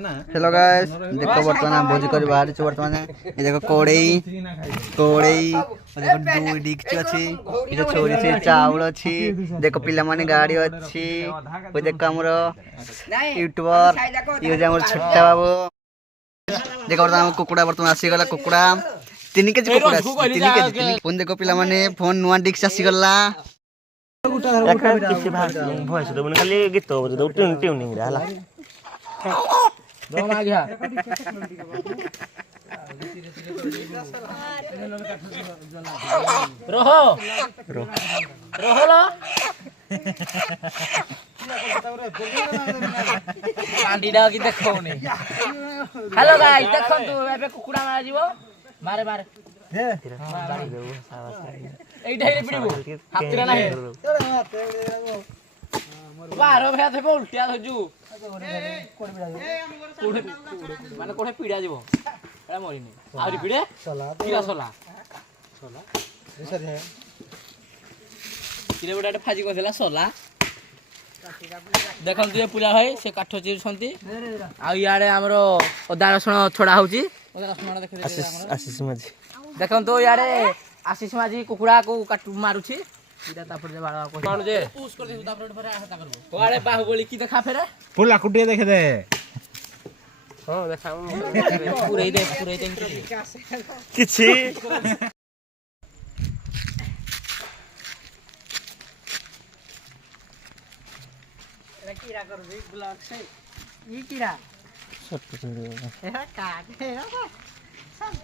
hello guys देखो बर्तमान भोज कर बाहर छु बर्तमान ये देखो कोड़ई कोड़ई देखो दू डिक्ची अछि ये छोरी से चावल अछि देखो पिला माने गाड़ी अछि ओ देखो हमरो यूट्यूबर ये जे हमर छोटा बाबू देखो बर्तमान कुकुड़ा बर्तमान आसी गला कुकुड़ा 3 केजी कुकुड़ा 3 केजी फोन देखो पिला माने फोन नुवा डिक्स आसी गला किसी भॉइस दबन खाली गीत बजे ट्यूनिंग रे हला आ गया रहो रहो लो कांडीडा की देखो ने हेलो गाइस देखो तू एबे कुकुड़ा मार जीवो मारे मारे এই ঢাইরে পিড়িবো হাতরা নাই বারো ভে থে উল্টিয়া ধজু মানে কোঠে পিড়া যাব এরা মরিনি আউরি পিড়ে সলা কিরা সলা সলা এসে হে কিরে বড়াটা ফাজি কইলা সলা দেখন তুই পুলা ভাই সে কাঠ চিরছন্তি आ ইয়ারে हमरो অদা রসুন ছড়া হউची অদা রসুন দেখে आशीष माझी देखन तो यारे आशीष माझी कुकुड़ा को काट मारुची इदा तापर जे बाळा कोन जे पुश कर दे तापर फरे हाता करबो ओआरे बाहुबली की देखा फेरे फुला कुटिया देखे दे हां देखा पूरे दे किछि एरा कीड़ा करबी ब्लॉक से ई कीड़ा सट एरा काट एरा सब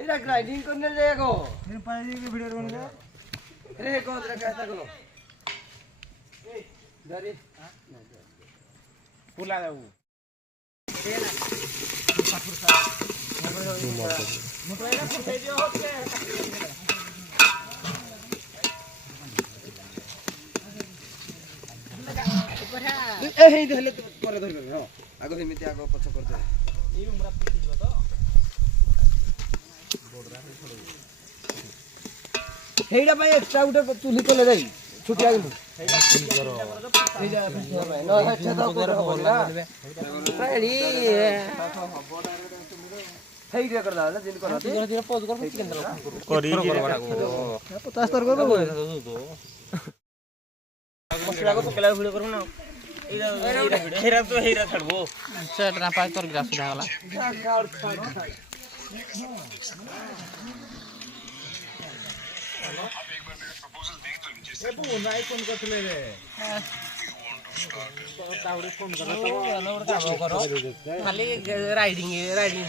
एरा ग्राइंडिंग करने जाएगो फिर पाजी के वीडियो बनबो रे को दरा कैसा करो ए धरी फुला जाऊ ए हे धले करे धरबे हां आगो हेमिति आगो पछ कर दे ई हमरा पिछि दिबो तो हेइडा भाई एक्स्ट्रा उठे चुली कोले रे छुटी आ गेलु हेइडा करो हेइडा भाई न अच्छा तो कर ना रेडी हेइडा कर दादा जिन कर धीरे धीरे पोज कर चिकन करी 50 तर कर मसला को पकला वीडियो करू ना हेरा तो हेरा छड़बो सेट ना पाई तोर गिरा सुधा गला ए तू नाइ कोन करथले रे तावड़ी फोन करो खाली राइडिंग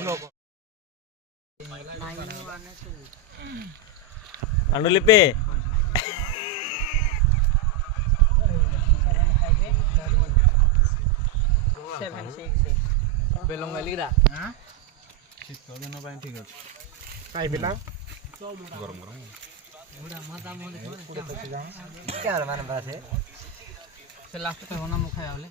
ब्लॉग अंडोले पे बेलंग वालीरा हां शीत दिन ପାଇଁ ठीक ଅଛି ଖାଇबिला गरम गरम ओडा माता मोले क्या माने बात है से लास्ट पे होना मुखाया वाले